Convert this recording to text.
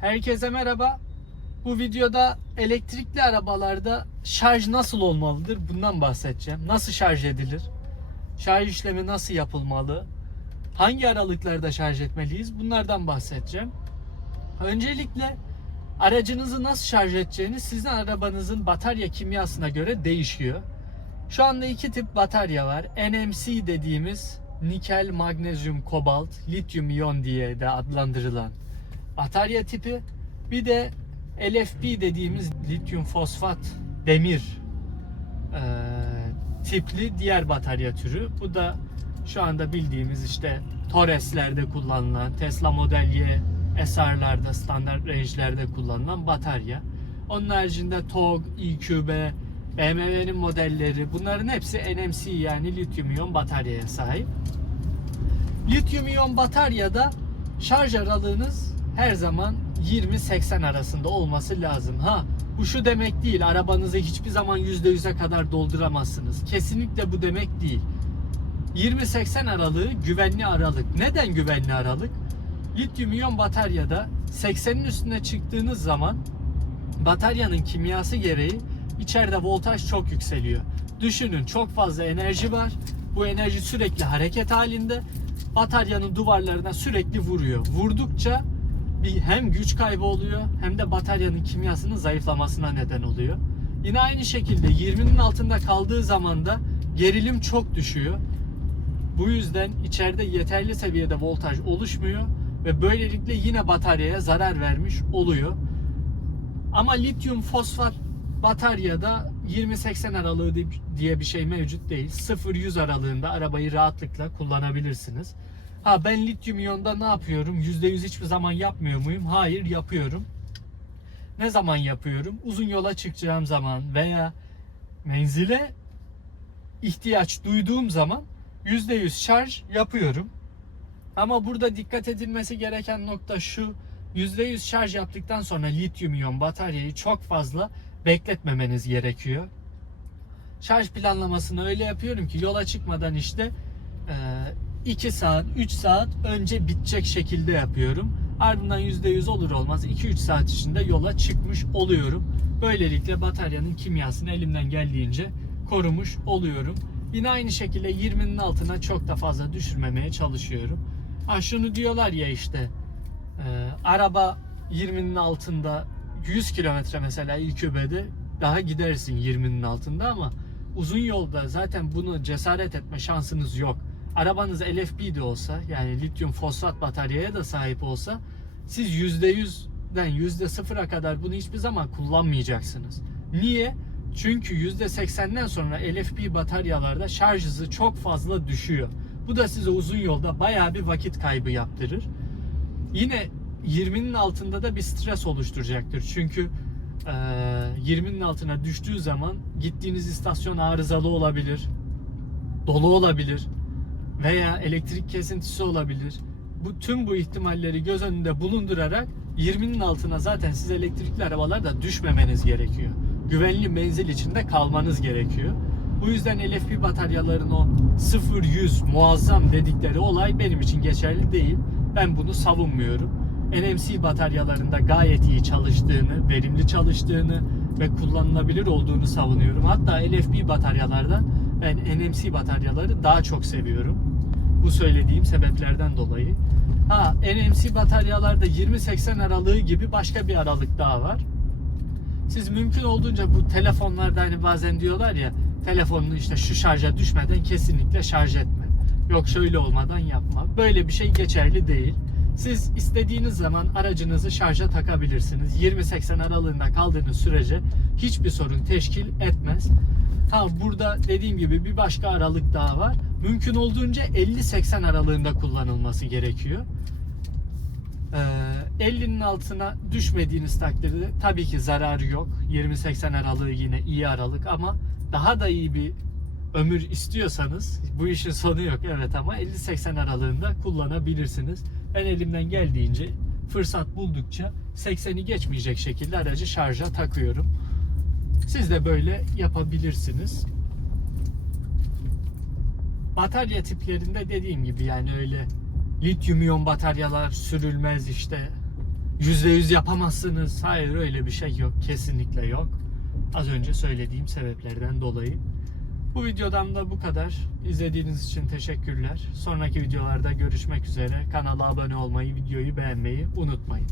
Herkese merhaba. Bu videoda elektrikli arabalarda şarj nasıl olmalıdır? Bundan bahsedeceğim. Nasıl şarj edilir? Şarj işlemi nasıl yapılmalı? Hangi aralıklarda şarj etmeliyiz? Bunlardan bahsedeceğim. Öncelikle aracınızı nasıl şarj edeceğiniz sizin arabanızın batarya kimyasına göre değişiyor. Şu anda iki tip batarya var. NMC dediğimiz nikel, magnezyum, kobalt, lityum iyon diye de adlandırılan batarya tipi. Bir de LFP dediğimiz lityum fosfat demir e, tipli diğer batarya türü. Bu da şu anda bildiğimiz işte Torres'lerde kullanılan, Tesla Model Y SR'larda, standart range'lerde kullanılan batarya. Onun haricinde TOG, EQB, BMW'nin modelleri bunların hepsi NMC yani lityum iyon bataryaya sahip. Lityum iyon bataryada şarj aralığınız her zaman 20-80 arasında olması lazım. Ha bu şu demek değil arabanızı hiçbir zaman %100'e kadar dolduramazsınız. Kesinlikle bu demek değil. 20-80 aralığı güvenli aralık. Neden güvenli aralık? Lityum iyon bataryada 80'in üstüne çıktığınız zaman bataryanın kimyası gereği içeride voltaj çok yükseliyor. Düşünün çok fazla enerji var. Bu enerji sürekli hareket halinde. Bataryanın duvarlarına sürekli vuruyor. Vurdukça bir hem güç kaybı oluyor hem de bataryanın kimyasının zayıflamasına neden oluyor. Yine aynı şekilde 20'nin altında kaldığı zaman da gerilim çok düşüyor. Bu yüzden içeride yeterli seviyede voltaj oluşmuyor ve böylelikle yine bataryaya zarar vermiş oluyor. Ama lityum fosfat bataryada 20-80 aralığı diye bir şey mevcut değil. 0-100 aralığında arabayı rahatlıkla kullanabilirsiniz. Ha ben lityum iyonda ne yapıyorum? %100 hiçbir zaman yapmıyor muyum? Hayır yapıyorum. Ne zaman yapıyorum? Uzun yola çıkacağım zaman veya menzile ihtiyaç duyduğum zaman %100 şarj yapıyorum. Ama burada dikkat edilmesi gereken nokta şu. %100 şarj yaptıktan sonra lityum iyon bataryayı çok fazla bekletmemeniz gerekiyor. Şarj planlamasını öyle yapıyorum ki yola çıkmadan işte 2 saat, 3 saat önce bitecek şekilde yapıyorum. Ardından %100 olur olmaz 2-3 saat içinde yola çıkmış oluyorum. Böylelikle bataryanın kimyasını elimden geldiğince korumuş oluyorum. Yine aynı şekilde 20'nin altına çok da fazla düşürmemeye çalışıyorum. Ha şunu diyorlar ya işte e, araba 20'nin altında 100 kilometre mesela İKÜB'de daha gidersin 20'nin altında ama uzun yolda zaten bunu cesaret etme şansınız yok. Arabanız LFP de olsa yani lityum fosfat bataryaya da sahip olsa siz %100'den %0'a kadar bunu hiçbir zaman kullanmayacaksınız. Niye? Çünkü %80'den sonra LFP bataryalarda şarj hızı çok fazla düşüyor. Bu da size uzun yolda bayağı bir vakit kaybı yaptırır. Yine 20'nin altında da bir stres oluşturacaktır. Çünkü e, 20'nin altına düştüğü zaman gittiğiniz istasyon arızalı olabilir, dolu olabilir veya elektrik kesintisi olabilir. Bu tüm bu ihtimalleri göz önünde bulundurarak 20'nin altına zaten siz elektrikli arabalarda düşmemeniz gerekiyor. Güvenli menzil içinde kalmanız gerekiyor. Bu yüzden LFP bataryaların o 0-100 muazzam dedikleri olay benim için geçerli değil. Ben bunu savunmuyorum. NMC bataryalarında gayet iyi çalıştığını, verimli çalıştığını ve kullanılabilir olduğunu savunuyorum. Hatta LFP bataryalardan ben NMC bataryaları daha çok seviyorum. Bu söylediğim sebeplerden dolayı. Ha NMC bataryalarda 20-80 aralığı gibi başka bir aralık daha var. Siz mümkün olduğunca bu telefonlarda hani bazen diyorlar ya telefonunu işte şu şarja düşmeden kesinlikle şarj etme. Yok şöyle olmadan yapma. Böyle bir şey geçerli değil. Siz istediğiniz zaman aracınızı şarja takabilirsiniz. 20-80 aralığında kaldığınız sürece hiçbir sorun teşkil etmez. Ha burada dediğim gibi bir başka aralık daha var. Mümkün olduğunca 50-80 aralığında kullanılması gerekiyor. Ee, 50'nin altına düşmediğiniz takdirde tabii ki zararı yok. 20-80 aralığı yine iyi aralık ama daha da iyi bir ömür istiyorsanız bu işin sonu yok evet ama 50-80 aralığında kullanabilirsiniz. Ben elimden geldiğince fırsat buldukça 80'i geçmeyecek şekilde aracı şarja takıyorum. Siz de böyle yapabilirsiniz. Batarya tiplerinde dediğim gibi yani öyle lityum iyon bataryalar sürülmez işte %100 yapamazsınız. Hayır öyle bir şey yok. Kesinlikle yok. Az önce söylediğim sebeplerden dolayı. Bu videodan da bu kadar. İzlediğiniz için teşekkürler. Sonraki videolarda görüşmek üzere. Kanala abone olmayı, videoyu beğenmeyi unutmayın.